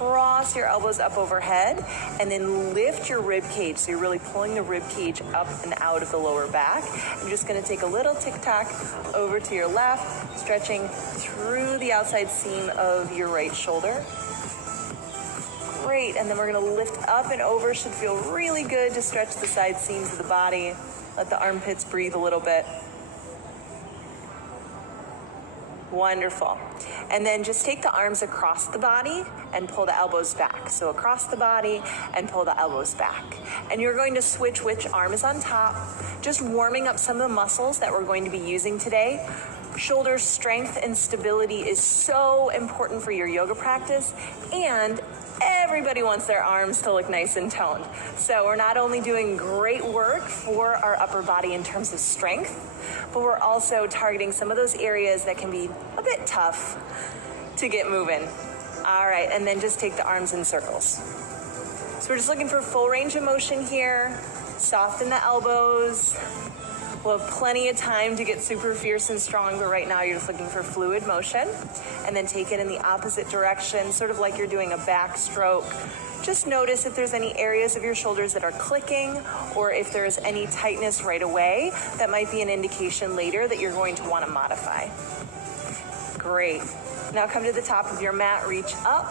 cross your elbows up overhead, and then lift your rib cage. So you're really pulling the rib cage up and out of the lower back. I'm just gonna take a little tick-tock over to your left, stretching through the outside seam of your right shoulder. Great, and then we're gonna lift up and over. Should feel really good to stretch the side seams of the body. Let the armpits breathe a little bit. Wonderful. And then just take the arms across the body and pull the elbows back. So across the body and pull the elbows back. And you're going to switch which arm is on top, just warming up some of the muscles that we're going to be using today. Shoulder strength and stability is so important for your yoga practice, and everybody wants their arms to look nice and toned. So we're not only doing great work for our upper body in terms of strength, but we're also targeting some of those areas that can be a bit tough to get moving. All right, and then just take the arms in circles. So we're just looking for full range of motion here. Soften the elbows. We'll have plenty of time to get super fierce and strong, but right now you're just looking for fluid motion. And then take it in the opposite direction, sort of like you're doing a backstroke. Just notice if there's any areas of your shoulders that are clicking, or if there's any tightness right away. That might be an indication later that you're going to want to modify. Great. Now come to the top of your mat, reach up,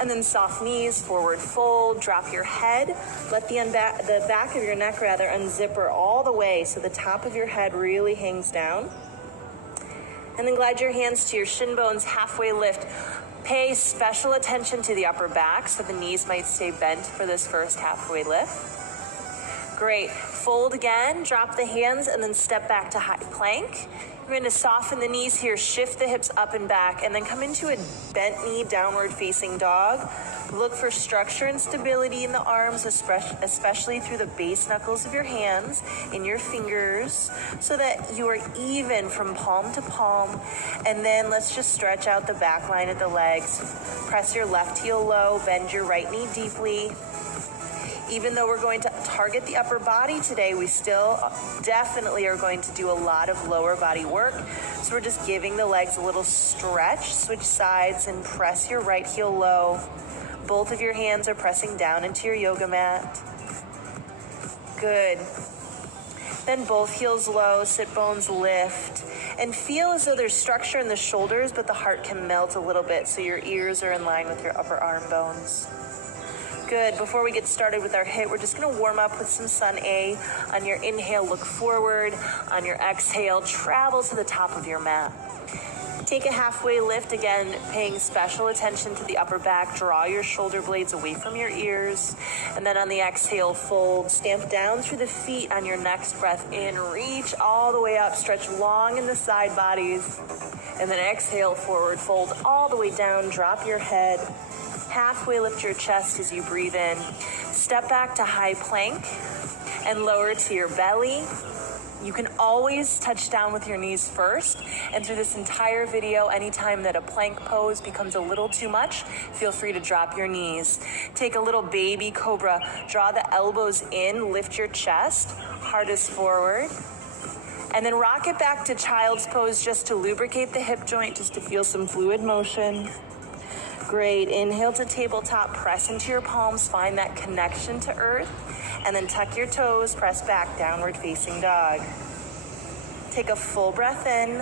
and then soft knees, forward fold, drop your head. Let the back of your neck unzipper all the way so the top of your head really hangs down. And then glide your hands to your shin bones, halfway lift. Pay special attention to the upper back, so the knees might stay bent for this first halfway lift. Great. Fold again, drop the hands, and then step back to high plank. You're going to soften the knees here, shift the hips up and back, and then come into a bent knee, downward facing dog. Look for structure and stability in the arms, especially through the base knuckles of your hands, in your fingers, so that you are even from palm to palm. And then let's just stretch out the back line of the legs. Press your left heel low, bend your right knee deeply. Even though we're going to target the upper body today, we still definitely are going to do a lot of lower body work. So we're just giving the legs a little stretch. Switch sides and press your right heel low. Both of your hands are pressing down into your yoga mat. Good. Then both heels low, sit bones lift. And feel as though there's structure in the shoulders, but the heart can melt a little bit so your ears are in line with your upper arm bones. Good. Before we get started with our HIIT, we're just going to warm up with some Sun A. On your inhale, look forward. On your exhale, travel to the top of your mat. Take a halfway lift, again, paying special attention to the upper back. Draw your shoulder blades away from your ears. And then on the exhale, fold. Stamp down through the feet on your next breath in. Reach all the way up. Stretch long in the side bodies. And then exhale, forward fold all the way down. Drop your head. Halfway lift your chest as you breathe in. Step back to high plank and lower to your belly. You can always touch down with your knees first. And through this entire video, anytime that a plank pose becomes a little too much, feel free to drop your knees. Take a little baby cobra. Draw the elbows in, lift your chest, heart is forward. And then rock it back to child's pose just to lubricate the hip joint, just to feel some fluid motion. Great. Inhale to tabletop, press into your palms, find that connection to earth, and then tuck your toes, press back, downward facing dog. Take a full breath in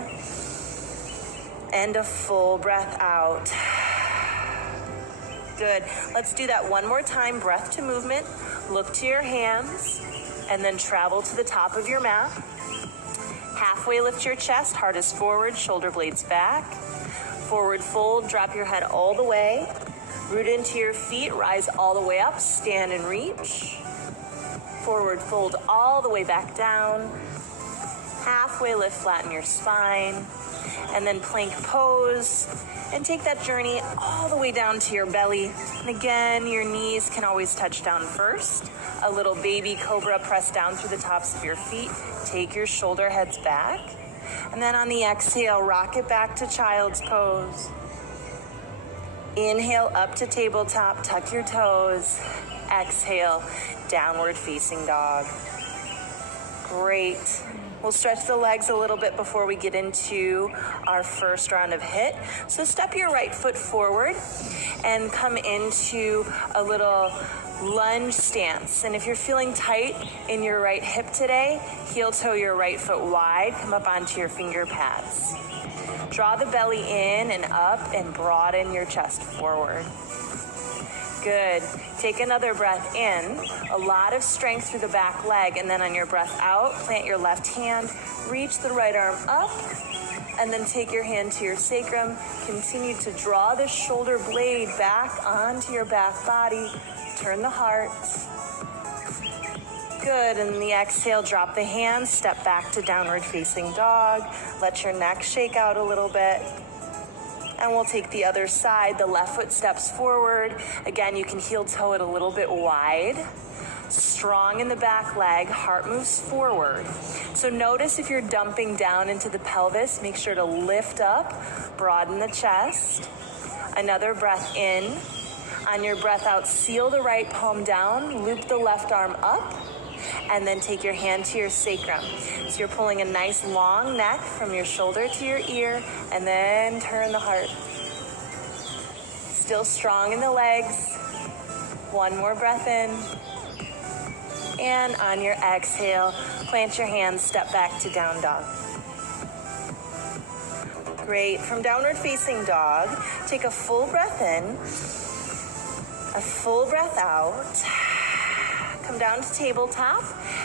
and a full breath out. Good. Let's do that one more time. Breath to movement. Look to your hands and then travel to the top of your mat. Halfway lift your chest, heart is forward, shoulder blades back. Forward fold, drop your head all the way. Root into your feet, rise all the way up, stand and reach. Forward fold all the way back down. Halfway lift, flatten your spine. And then plank pose. And take that journey all the way down to your belly. And again, your knees can always touch down first. A little baby cobra, press down through the tops of your feet. Take your shoulder heads back. And then on the exhale, rock it back to child's pose. Inhale up to tabletop, tuck your toes. Exhale, downward facing dog. Great. We'll stretch the legs a little bit before we get into our first round of HIIT. So step your right foot forward and come into a little lunge stance. And if you're feeling tight in your right hip today, heel toe your right foot wide, come up onto your finger pads. Draw the belly in and up and broaden your chest forward. Good. Take another breath in, a lot of strength through the back leg, and then on your breath out, plant your left hand, reach the right arm up, and then take your hand to your sacrum. Continue to draw the shoulder blade back onto your back body. Turn the heart. Good, and the exhale, drop the hands, step back to downward facing dog. Let your neck shake out a little bit. And we'll take the other side. The left foot steps forward. Again, you can heel toe it a little bit wide. Strong in the back leg, heart moves forward. So notice if you're dumping down into the pelvis, make sure to lift up, broaden the chest. Another breath in. On your breath out, seal the right palm down, loop the left arm up, and then take your hand to your sacrum. So you're pulling a nice long neck from your shoulder to your ear, and then turn the heart. Still strong in the legs. One more breath in. And on your exhale, plant your hands, step back to down dog. Great. From downward facing dog, take a full breath in, a full breath out. Come down to tabletop,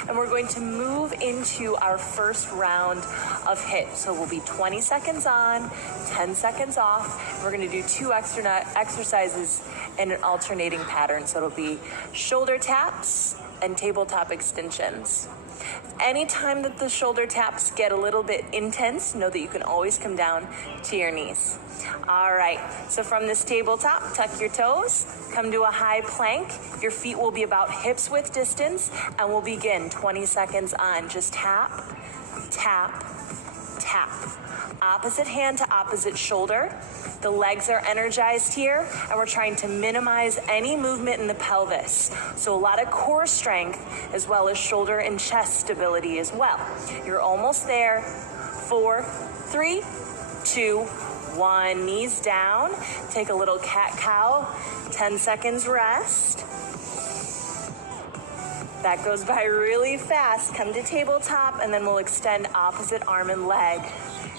and we're going to move into our first round of HIIT. So we'll be 20 seconds on, 10 seconds off. We're going to do 2 exercises in an alternating pattern. So it'll be shoulder taps and tabletop extensions. Anytime that the shoulder taps get a little bit intense, know that you can always come down to your knees. All right, so from this tabletop, tuck your toes, come to a high plank. Your feet will be about hips width distance, and we'll begin 20 seconds on. Just tap, tap, tap. Opposite hand to opposite shoulder. The legs are energized here, and we're trying to minimize any movement in the pelvis. So a lot of core strength, as well as shoulder and chest stability as well. You're almost there. 4, 3, 2, 1. Knees down. Take a little cat-cow. 10 seconds rest. That goes by really fast. Come to tabletop, and then we'll extend opposite arm and leg.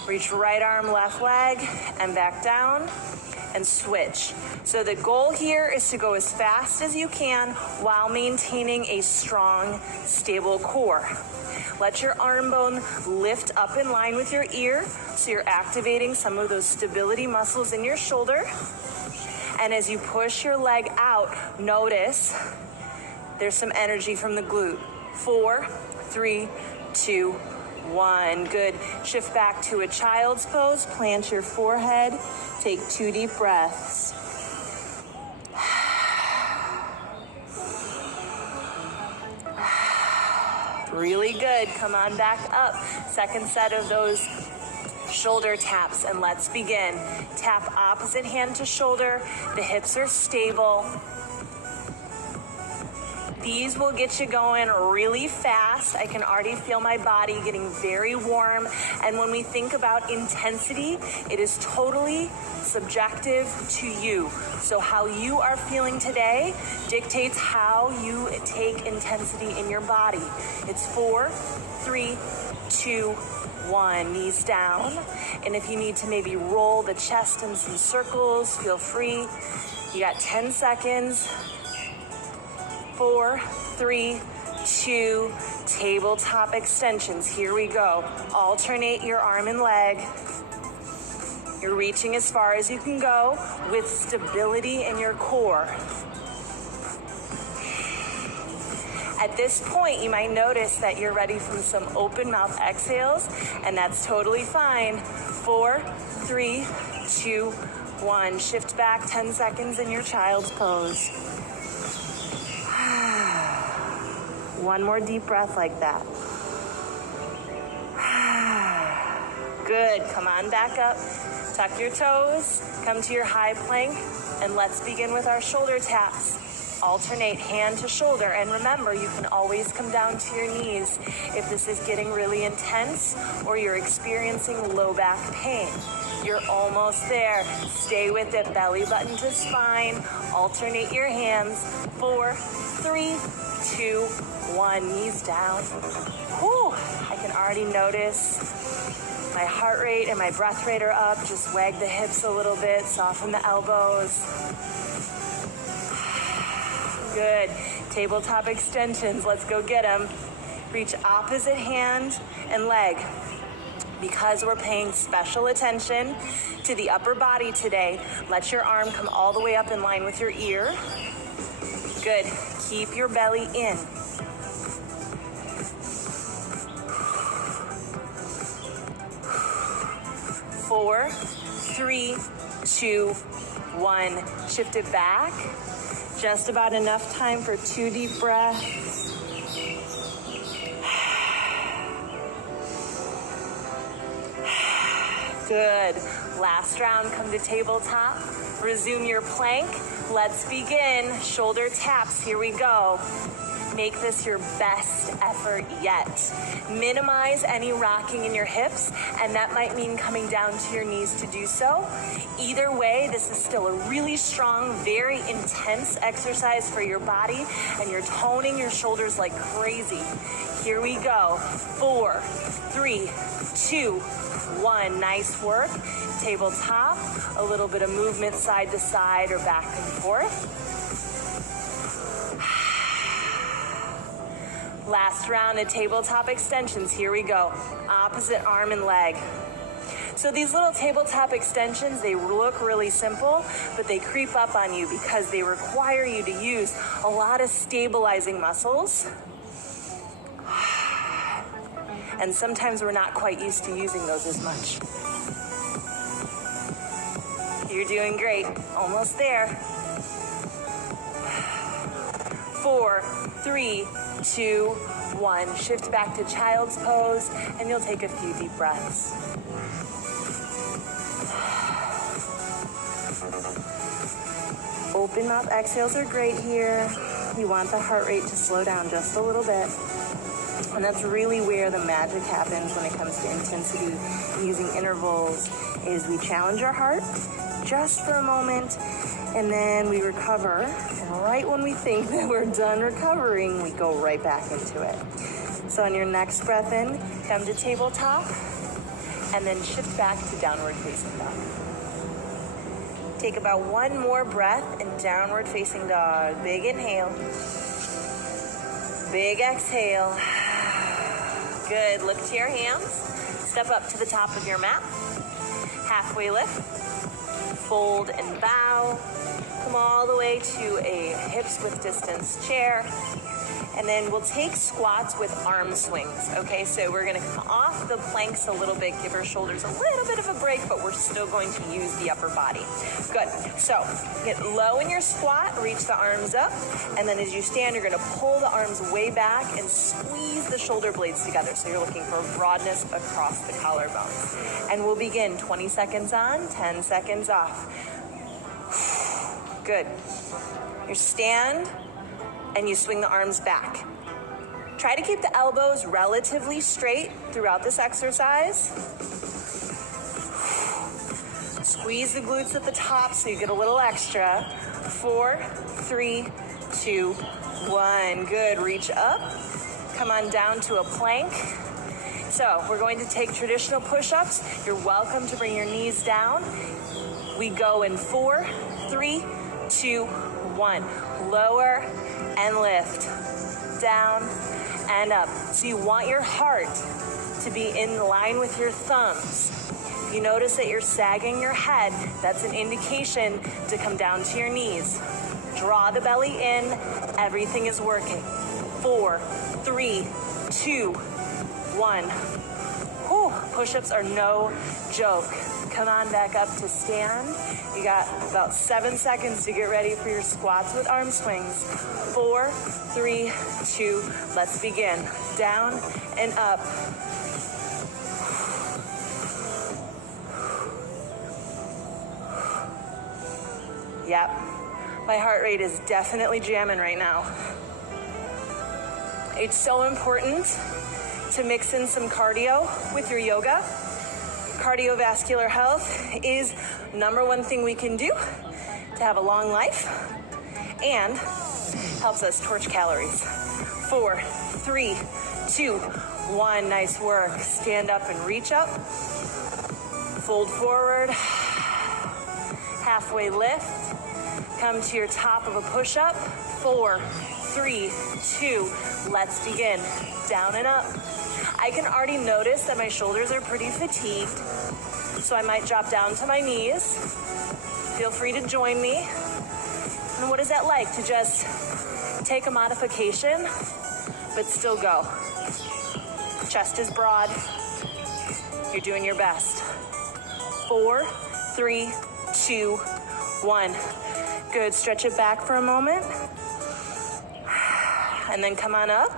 Reach right arm, left leg, and back down, and switch. So the goal here is to go as fast as you can while maintaining a strong, stable core. Let your arm bone lift up in line with your ear, so you're activating some of those stability muscles in your shoulder. And as you push your leg out, notice there's some energy from the glute. 4, 3, 2, 1. Good. Shift back to a child's pose. Plant your forehead. Take 2 deep breaths. Really good. Come on back up. Second set of those shoulder taps, and let's begin. Tap opposite hand to shoulder. The hips are stable. These will get you going really fast. I can already feel my body getting very warm. And when we think about intensity, it is totally subjective to you. So how you are feeling today dictates how you take intensity in your body. It's 4, 3, 2, 1. Knees down. And if you need to maybe roll the chest in some circles, feel free. You got 10 seconds. 4, 3, 2, tabletop extensions. Here we go. Alternate your arm and leg. You're reaching as far as you can go with stability in your core. At this point, you might notice that you're ready for some open mouth exhales, and that's totally fine. 4, 3, 2, 1. Shift back 10 seconds in your child's pose. One more deep breath like that. Good. Come on back up. Tuck your toes. Come to your high plank. And let's begin with our shoulder taps. Alternate hand to shoulder, and remember, you can always come down to your knees if this is getting really intense or you're experiencing low back pain. You're almost there. Stay with it, belly button to spine. Alternate your hands. 4, 3, 2, 1, knees down. Whew, I can already notice my heart rate and my breath rate are up. Just wag the hips a little bit, soften the elbows. Good. Tabletop extensions, let's go get them. Reach opposite hand and leg. Because we're paying special attention to the upper body today, let your arm come all the way up in line with your ear. Good. Keep your belly in. 4, 3, 2, 1. Shift it back. Just about enough time for 2 deep breaths. Good. Last round, come to tabletop. Resume your plank. Let's begin. Shoulder taps. Here we go. Make this your best effort yet. Minimize any rocking in your hips, and that might mean coming down to your knees to do so. Either way, this is still a really strong, very intense exercise for your body, and you're toning your shoulders like crazy. Here we go. 4, 3, 2, 1. Nice work. Tabletop. A little bit of movement side to side or back and forth. Last round of tabletop extensions. Here we go. Opposite arm and leg. So these little tabletop extensions, they look really simple, but they creep up on you because they require you to use a lot of stabilizing muscles. And sometimes we're not quite used to using those as much. You're doing great. Almost there. 4, 3, 2, 1. Shift back to child's pose, and you'll take a few deep breaths. Open up. Exhales are great here. You want the heart rate to slow down just a little bit. And that's really where the magic happens when it comes to intensity and using intervals, is we challenge our heart just for a moment, and then we recover. And right when we think that we're done recovering, we go right back into it. So on your next breath in, come to tabletop, and then shift back to downward facing dog. Take about 1 more breath in downward facing dog. Big inhale. Big exhale. Good. Look to your hands. Step up to the top of your mat. Halfway lift. Fold and bow. Come all the way to a hips width distance chair. And then we'll take squats with arm swings. Okay, so we're gonna come off the planks a little bit, give our shoulders a little bit of a break, but we're still going to use the upper body. Good, so get low in your squat, reach the arms up, and then as you stand, you're gonna pull the arms way back and squeeze the shoulder blades together. So you're looking for broadness across the collarbones. And we'll begin 20 seconds on, 10 seconds off. Good. You stand, and you swing the arms back. Try to keep the elbows relatively straight throughout this exercise. Squeeze the glutes at the top so you get a little extra. 4, 3, 2, 1. Good. Reach up. Come on down to a plank. So we're going to take traditional push-ups. You're welcome to bring your knees down. We go in 4, 3, 2, 1. Lower and lift, down and up. So you want your heart to be in line with your thumbs. If you notice that you're sagging your head, that's an indication to come down to your knees. Draw the belly in, everything is working. 4, 3, 2, 1. Whew, push-ups are no joke. Come on back up to stand. You got about 7 seconds to get ready for your squats with arm swings. 4, 3, 2, let's begin. Down and up. Yep. My heart rate is definitely jamming right now. It's so important to mix in some cardio with your yoga. Cardiovascular health is #1 thing we can do to have a long life and helps us torch calories. 4, 3, 2, 1. Nice work. Stand up and reach up. Fold forward. Halfway lift. Come to your top of a push-up. 4, 3, 2. Let's begin. Down and up. I can already notice that my shoulders are pretty fatigued, so I might drop down to my knees. Feel free to join me. And what is that like to just take a modification, but still go? Chest is broad. You're doing your best. 4, 3, 2, 1. Good. Stretch it back for a moment. And then come on up.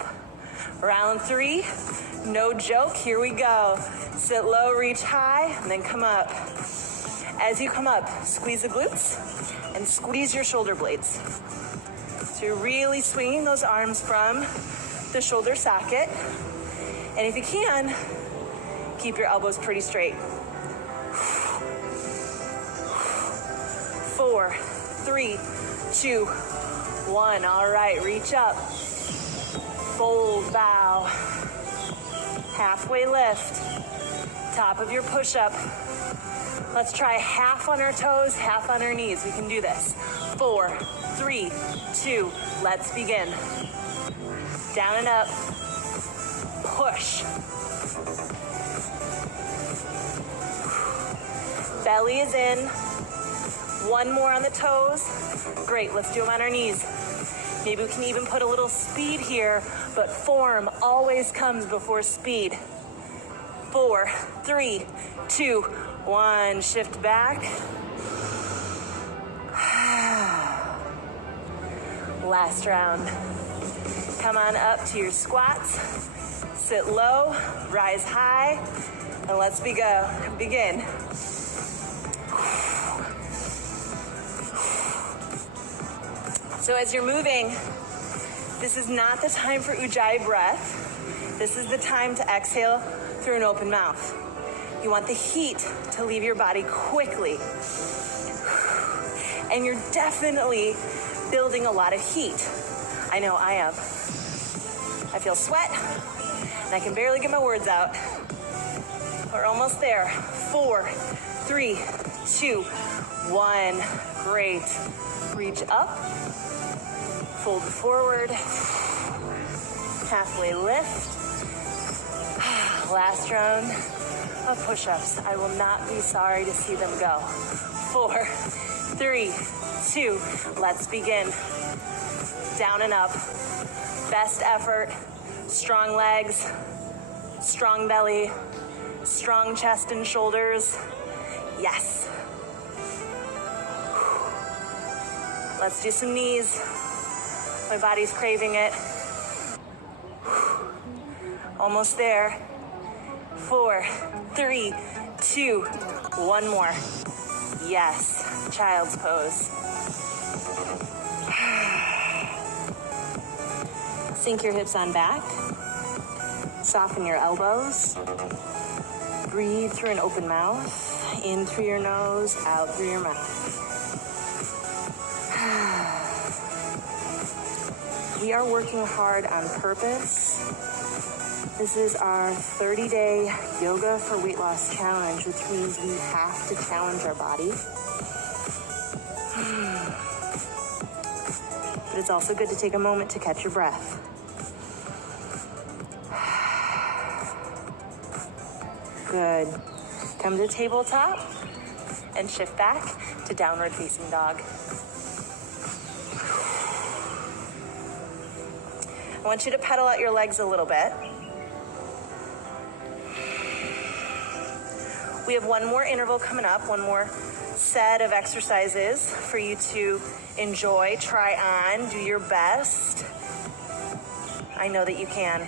Round 3. No joke. Here we go. Sit low, reach high, and then come up. As you come up, squeeze the glutes and squeeze your shoulder blades. So you're really swinging those arms from the shoulder socket. And if you can, keep your elbows pretty straight. 4, 3, 2, 1. All right, reach up. Fold, bow. Halfway lift. Top of your push-up. Let's try half on our toes, half on our knees. We can do this. 4, 3, 2. Let's begin. Down and up. Push. Belly is in. One more on the toes. Great, let's do them on our knees. Maybe we can even put a little speed here, but form always comes before speed. 4, 3, 2, 1. Shift back. Last round. Come on up to your squats. Sit low, rise high, and let's begin. So as you're moving, this is not the time for Ujjayi breath. This is the time to exhale through an open mouth. You want the heat to leave your body quickly. And you're definitely building a lot of heat. I know I am. I feel sweat, and I can barely get my words out. We're almost there. 4, 3, 2, 1. Great. Reach up. Fold forward. Halfway lift. Last round of push-ups. I will not be sorry to see them go. 4, 3, 2. Let's begin. Down and up. Best effort. Strong legs. Strong belly. Strong chest and shoulders. Yes. Let's do some knees. My body's craving it. Almost there. 4, 3, 2, 1 more. Yes. Child's pose. Sink your hips on back. Soften your elbows. Breathe through an open mouth. In through your nose, out through your mouth. We are working hard on purpose. This is our 30-day Yoga for Weight Loss Challenge, which means we have to challenge our body. But it's also good to take a moment to catch your breath. Good. Come to tabletop and shift back to downward facing dog. I want you to pedal out your legs a little bit. We have one more interval coming up, one more set of exercises for you to enjoy, try on, do your best. I know that you can.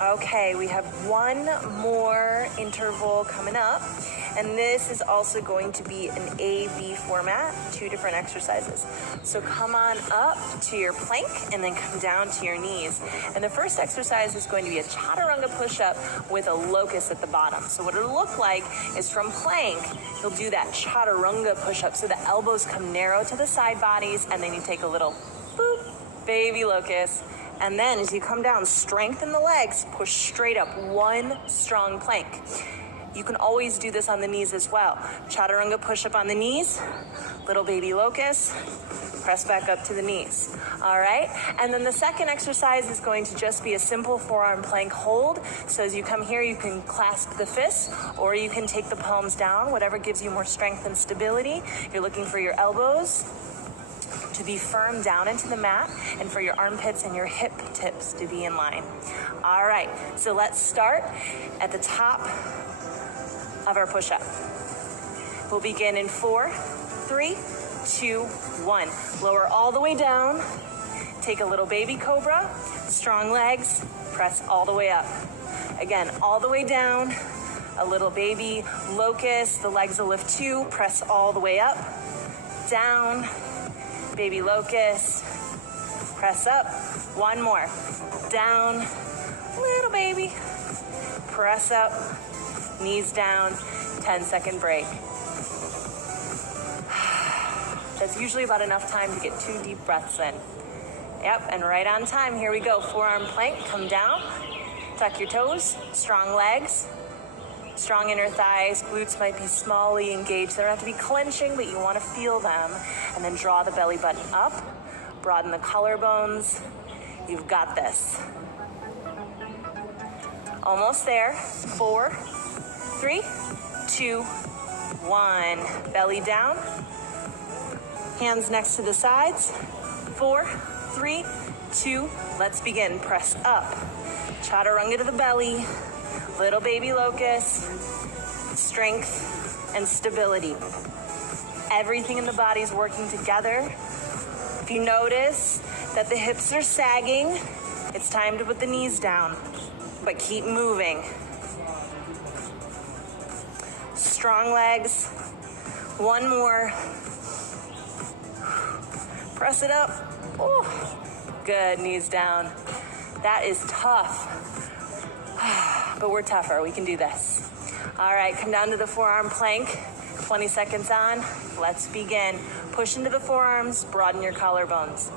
Okay, we have one more interval coming up, And this is also going to be an A-B format, 2 different exercises. So come on up to your plank and then come down to your knees. And the first exercise is going to be a Chaturanga Push-Up with a locust at the bottom. So what it'll look like is from plank, you'll do that Chaturanga Push-Up. So the elbows come narrow to the side bodies, and then you take a little boop, baby locust. And then as you come down, strengthen the legs, push straight up, 1 strong plank. You can always do this on the knees as well. Chaturanga Push-Up on the knees, little baby locust, press back up to the knees. All right, and then the second exercise is going to just be a simple forearm plank hold. So as you come here, you can clasp the fists, or you can take the palms down, whatever gives you more strength and stability. You're looking for your elbows to be firm down into the mat, and for your armpits and your hip tips to be in line. All right, so let's start at the top of our push-up. We'll begin in 4, 3, 2, 1. Lower all the way down. Take a little baby cobra, strong legs, press all the way up. Again, all the way down, a little baby locust, the legs will lift too, press all the way up, down, baby locust, press up, 1 more, down, little baby, press up, knees down, 10-second break. That's usually about enough time to get 2 deep breaths in. Yep, and right on time, here we go. Forearm plank, come down, tuck your toes, strong legs, strong inner thighs, glutes might be smallly engaged. They don't have to be clenching, but you want to feel them. And then draw the belly button up, broaden the collarbones. You've got this. Almost there. 4, 3, 2, 1. Belly down. Hands next to the sides. 4, 3, 2. Let's begin. Press up. Chaturanga to the belly. Little baby locust. Strength and stability. Everything in the body is working together. If you notice that the hips are sagging, it's time to put the knees down, but keep moving. Strong legs. 1 more. Press it up. Ooh. Good, knees down. That is tough, but we're tougher. We can do this. All right, come down to the forearm plank. 20 seconds on. Let's begin. Push into the forearms, broaden your collarbones.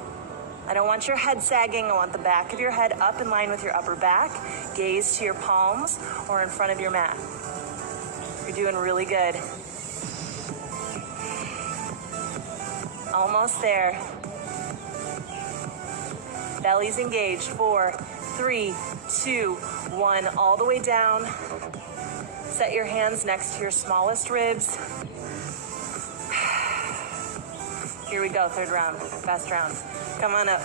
I don't want your head sagging. I want the back of your head up in line with your upper back. Gaze to your palms or in front of your mat. You're doing really good. Almost there. Belly's engaged. 4, 3, 2, 1. All the way down. Set your hands next to your smallest ribs. Here we go, 3rd round, best round. Come on up,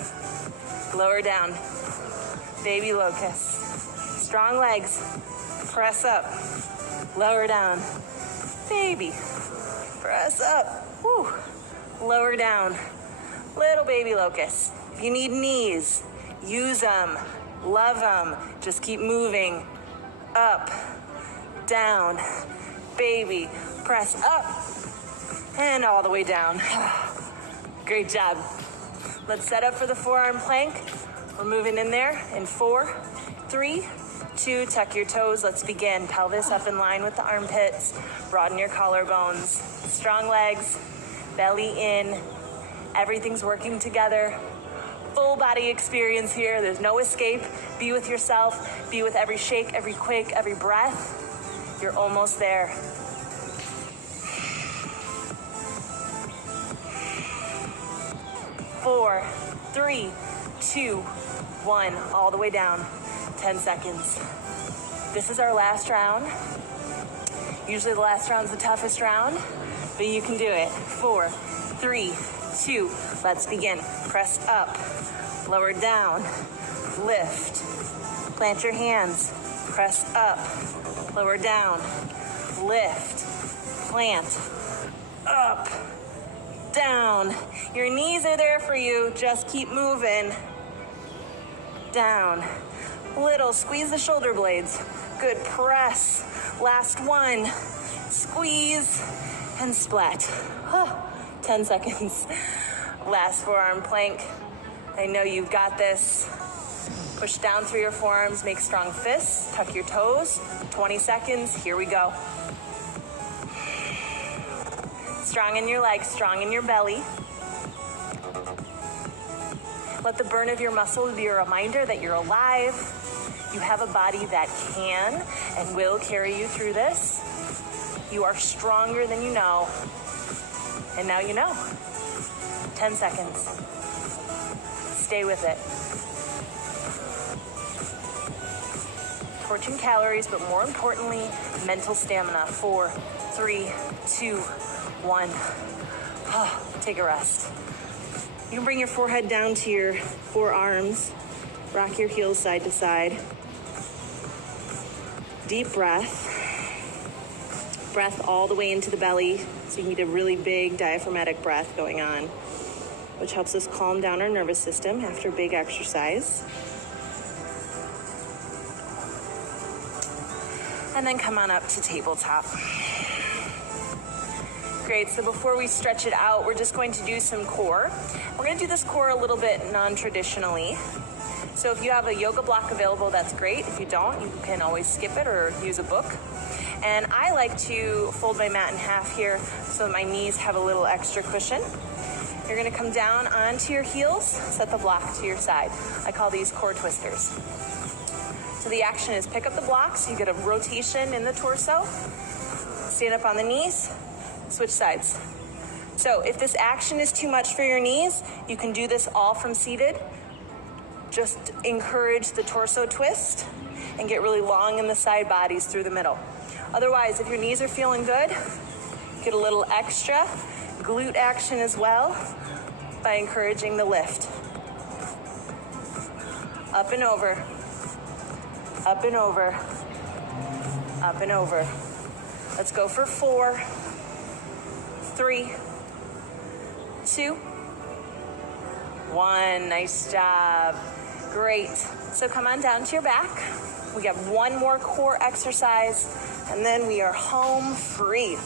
lower down, baby locust. Strong legs, press up, lower down, baby, press up, woo. Lower down, little baby locust. If you need knees, use them, love them, just keep moving, up, down, baby, press up, and all the way down. Great job. Let's set up for the forearm plank. We're moving in there in 4, 3, 2, tuck your toes. Let's begin. Pelvis up in line with the armpits. Broaden your collarbones. Strong legs, belly in. Everything's working together. Full body experience here. There's no escape. Be with yourself. Be with every shake, every quake, every breath. You're almost there. 4, 3, 2, 1. All the way down. 10 seconds. This is our last round. Usually the last round's the toughest round, but you can do it. 4, 3, 2. Let's begin. Press up. Lower down. Lift. Plant your hands. Press up. Lower down. Lift. Plant. Up. Down. Your knees are there for you. Just keep moving. Down. Little. Squeeze the shoulder blades. Good. Press. Last one. squeeze, and splat. 10 seconds. Last forearm plank. I know you've got this. Push down through your forearms, make strong fists, tuck your toes. 20 seconds, here we go. Strong in your legs, strong in your belly. Let the burn of your muscles be a reminder that you're alive. You have a body that can and will carry you through this. You are stronger than you know. And now you know. 10 seconds. Stay with it. Torching calories, but more importantly, mental stamina. 4, 3, 2, 1. Take a rest. You can bring your forehead down to your forearms. Rock your heels side to side. Deep breath. Breath all the way into the belly. So you need a really big diaphragmatic breath going on, which helps us calm down our nervous system after big exercise. And then come on up to tabletop. Great, so before we stretch it out, we're just going to do some core. We're going to do this core a little bit non-traditionally. So if you have a yoga block available, that's great. If you don't, you can always skip it or use a book. And I like to fold my mat in half here so my knees have a little extra cushion. You're going to come down onto your heels, set the block to your side. I call these core twisters. So the action is pick up the blocks, you get a rotation in the torso, stand up on the knees, switch sides. So if this action is too much for your knees, you can do this all from seated. Just encourage the torso twist and get really long in the side bodies through the middle. Otherwise, if your knees are feeling good, get a little extra glute action as well by encouraging the lift. Up and over, up and over, up and over. Let's go for 4, 3, 2, 1. Nice job. Great. So come on down to your back. We got one more core exercise, and then we are home free.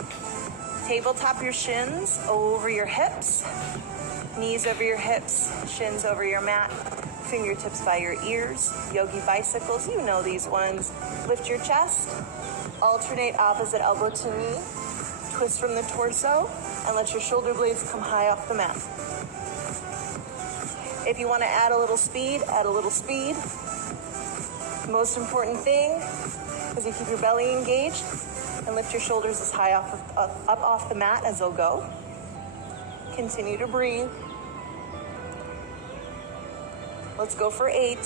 Tabletop your shins over your hips, knees over your hips, shins over your mat, fingertips by your ears. Yogi Bicycles, you know these ones. Lift your chest, alternate opposite elbow to knee, twist from the torso, and let your shoulder blades come high off the mat. If you want to add a little speed, add a little speed. The most important thing is you keep your belly engaged and lift your shoulders as high up off the mat as they'll go. Continue to breathe. Let's go for 8.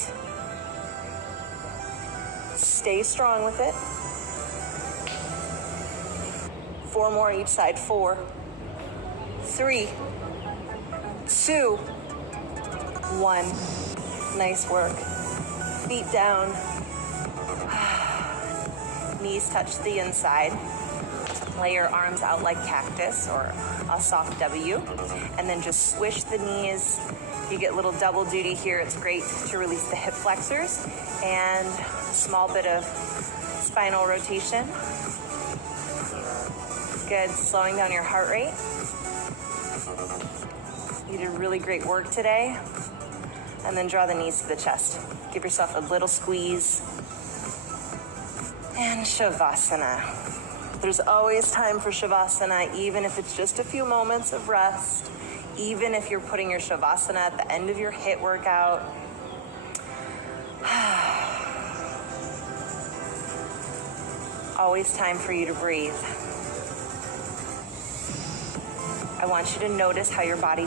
Stay strong with it. 4 more each side. 4, 3, 2, 1. Nice work. Feet down. Knees touch the inside. Lay your arms out like cactus or a soft W. And then just swish the knees. You get a little double duty here. It's great to release the hip flexors and a small bit of spinal rotation. Good. Slowing down your heart rate. You did really great work today. And then draw the knees to the chest. Give yourself a little squeeze. And Shavasana. There's always time for Shavasana, even if it's just a few moments of rest, even if you're putting your Shavasana at the end of your HIIT workout. Always time for you to breathe. I want you to notice how your body